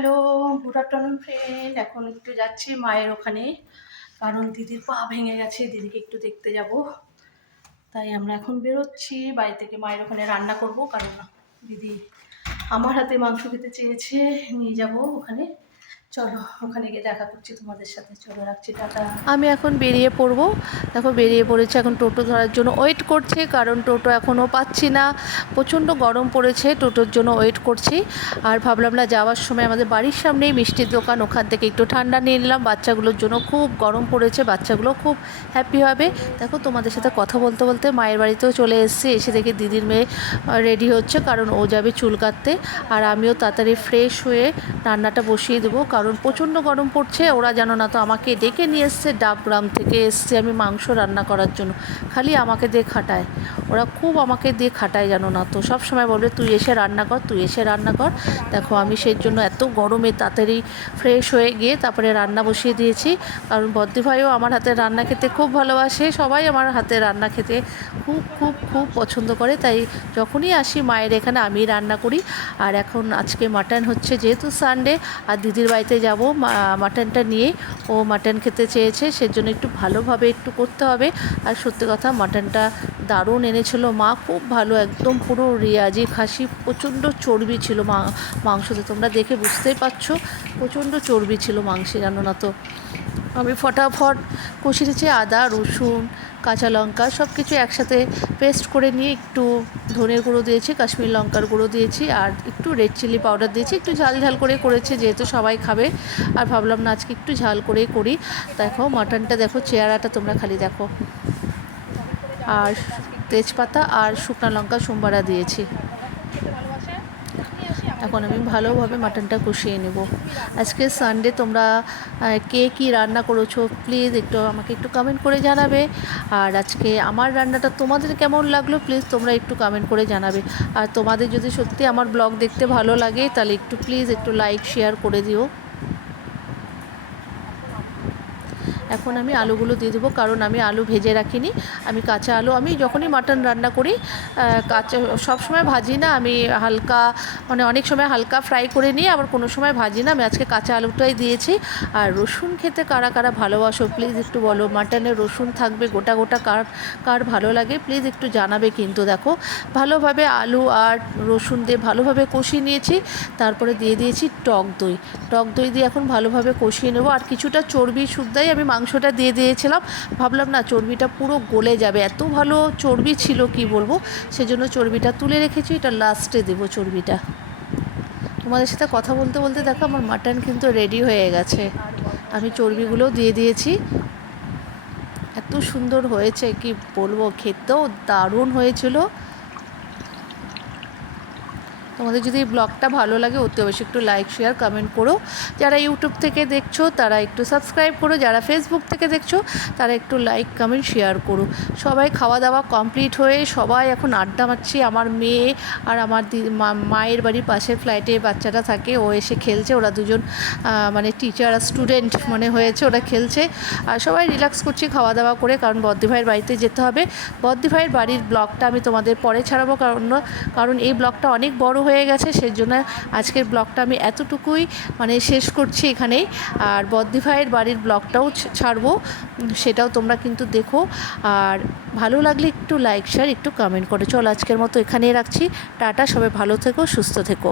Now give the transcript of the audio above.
Hello good afternoon friend এখন একটু যাচ্ছি মায়ের ওখানে, কারণ দিদির পা ভেঙে গেছে, দিদিকে একটু দেখতে যাব। তাই আমরা এখন বেরোচ্ছি, বাড়ি থেকে মায়ের ওখানে রান্না করব, কারণ দিদি আমার হাতে মাংস খেতে চেয়েছে, নিয়ে যাব ওখানে। চলো, ওখানে গিয়ে দেখা করছি তোমাদের সাথে। চলো, রাখছি, টাটা। আমি এখন বেরিয়ে পড়ব। দেখো, বেরিয়ে পড়েছে এখন টোটো ধরার জন্য ওয়েট করছে, কারণ টোটো এখনও পাচ্ছি না। প্রচণ্ড গরম পড়েছে, টোটোর জন্য ওয়েট করছি। আর ভাবলাম না, যাওয়ার সময় আমাদের বাড়ির সামনেই মিষ্টির দোকান, ওখান থেকে একটু ঠান্ডা নিয়ে নিলাম। বাচ্চাগুলোর জন্য খুব গরম পড়েছে, বাচ্চাগুলো খুব হ্যাপি হবে। দেখো, তোমাদের সাথে কথা বলতে বলতে মায়ের বাড়িতেও চলে এসেছি, এসে দেখি দিদির মেয়ে রেডি হচ্ছে, কারণ ও যাবে চুল কাটতে। আর আমিও তাড়াতাড়ি ফ্রেশ হয়ে রান্নাটা বসিয়ে দেবো কারণ প্রচণ্ড গরম পড়ছে, ওরা জানো না তো আমাকে ডেকে নিয়ে এসছে ডাবগ্রাম থেকে এসছে আমি মাংস রান্না করার জন্য। খালি আমাকে দিয়ে খাটায়। ওরা খুব আমাকে দিয়ে খাটায় জানো না তো। সব সময় বলবে তুই এসে রান্না কর, তুই এসে রান্না কর। দেখো, আমি সেই জন্য এত গরমে তাড়াতাড়ি ফ্রেশ হয়ে গিয়ে তারপরে রান্না বসিয়ে দিয়েছি। কারণ বদ্দি ভাইও আমার হাতে রান্না খেতে খুব ভালোবাসে, সবাই আমার হাতে রান্না খেতে খুব খুব খুব পছন্দ করে। তাই যখনই আসি, মায়ের এখানে আমি রান্না করি। আর এখন আজকে মাটন হচ্ছে যেহেতু সানডে আর দিদির বাড়িতে যাব। মাটনটা নিয়ে ও মাটন খেতে চেয়েছে, সেজন্য একটু ভালোভাবে একটু করতে হবে। আর সত্যি কথা, মাটনটা দারুণ এনেছিল মা, খুব ভালো, একদম পুরো রিয়াজি খাসি, প্রচণ্ড চর্বি ছিল মা, মাংসতে। তোমরা দেখে বুঝতেই পারছ, প্রচণ্ড চর্বি ছিল মাংসে, জানো না তো? আমি ফটাফট কষিয়েছি আদা, রসুন কাঁচা লঙ্কা সব কিছু একসাথে পেস্ট করে নিয়ে একটু ধনের গুঁড়ো দিয়েছি, কাশ্মীর লঙ্কার গুঁড়ো দিয়েছি আর একটু রেড চিলি পাউডার দিয়েছি। একটু ঝাল ঝাল করে করেছে যেহেতু সবাই খাবে। আর ভাবলাম না আজকে একটু ঝাল করেই করি। দেখো মাটনটা দেখো, চেহারাটা তোমরা খালি দেখো। আর তেজপাতা আর শুকনো লঙ্কা, সোমবারা দিয়েছি। এখন আমি ভালোভাবে মাটনটা কষিয়ে নেব। আজকে সানডে তোমরা কে কি রান্না করেছ প্লিজ একটু আমাকে একটু কমেন্ট করে জানাবে। আর আজকে আমার রান্নাটা তোমাদের কেমন লাগল প্লিজ তোমরা একটু কমেন্ট করে জানাবে। আর তোমাদের যদি সত্যি আমার ব্লগ দেখতে ভালো লাগে তাহলে একটু প্লিজ একটু লাইক শেয়ার করে দিও। এখন আমি আলুগুলো দিয়ে দেবো, কারণ আমি আলু ভেজে রাখিনি। আমি কাঁচা আলু, আমি যখনই মাটন রান্না করি কাঁচা সবসময় ভাজি না, আমি হালকা মানে অনেক সময় হালকা ফ্রাই করে নিই, আবার কোনো সময় ভাজি না। আমি আজকে কাঁচা আলুটাই দিয়েছি। আর রসুন খেতে কারা কারা ভালোবাসো প্লিজ একটু বলো। মাটনে রসুন থাকবে, গোটা গোটা কার কার ভালো লাগে? প্লিজ একটু জানাবে কিন্তু, দেখো। ভালোভাবে আলু আর রসুন দিয়ে ভালোভাবে কষিয়ে নিয়েছি। তারপরে দিয়ে দিয়েছি টক দই। টক দই দিয়ে এখন ভালোভাবে কষিয়ে নেব। আর কিছুটা চর্বি শুদ্ধই আমি মাংসটা দিয়ে দিয়েছিলাম। ভাবলাম, না, চর্বিটা পুরো গলে যাবে। এত ভালো চর্বি ছিল, কি বলব? সেজন্য চর্বিটা তুলে রেখেছি। এটা লাস্টে দেবো চর্বিটা। তোমাদের সাথে কথা বলতে বলতে দেখো, আমার মাটন কিন্তু রেডি হয়ে গেছে। আমি চর্বিগুলোও দিয়ে দিয়েছি। এত সুন্দর হয়েছে, কি বলব? খেতেও দারুণ হয়েছিল। তোমাদের যদি এই ব্লগটা ভালো লাগে, অতি অবশ্যই একটু লাইক শেয়ার কমেন্ট করো। যারা ইউটিউব থেকে দেখছ, তারা একটু সাবস্ক্রাইব করো। যারা ফেসবুক থেকে দেখছ, তারা একটু লাইক কমেন্ট শেয়ার করো। সবাই খাওয়া দাওয়া কমপ্লিট হয়ে সবাই এখন আড্ডা মারছি। আমার মেয়ে আর আমার মায়ের বাড়ির পাশের ফ্লাইটে বাচ্চাটা থাকে। ও এসে খেলছে। ওরা দুজন মানে টিচার আর স্টুডেন্ট মানে হয়েছে, ওরা খেলছে। আর সবাই রিল্যাক্স করছি খাওয়া দাওয়া করে। কারণ বদ্দি ভাইয়ের বাড়িতে যেতে হবে। বদ্দি ভাইয়ের বাড়ির ব্লগটা আমি তোমাদের পরে ছাড়াবো। কারণ কারণ এই ব্লগটা অনেক বড় হয়ে গেছে সেই জন্য আজকের ব্লগটা আমি এতটুকুই মানে শেষ করছি এখানেই। আর বদ্দি ভাইয়ের বাড়ির ব্লগটাও ছাড়বো সেটাও তোমরা কিন্তু দেখো। আর ভালো লাগলে একটু লাইক, শেয়ার, একটু কমেন্ট করে। চল আজকের মতো এখানেই রাখছি। টাটা, সবাই ভালো থেকো, সুস্থ থেকো।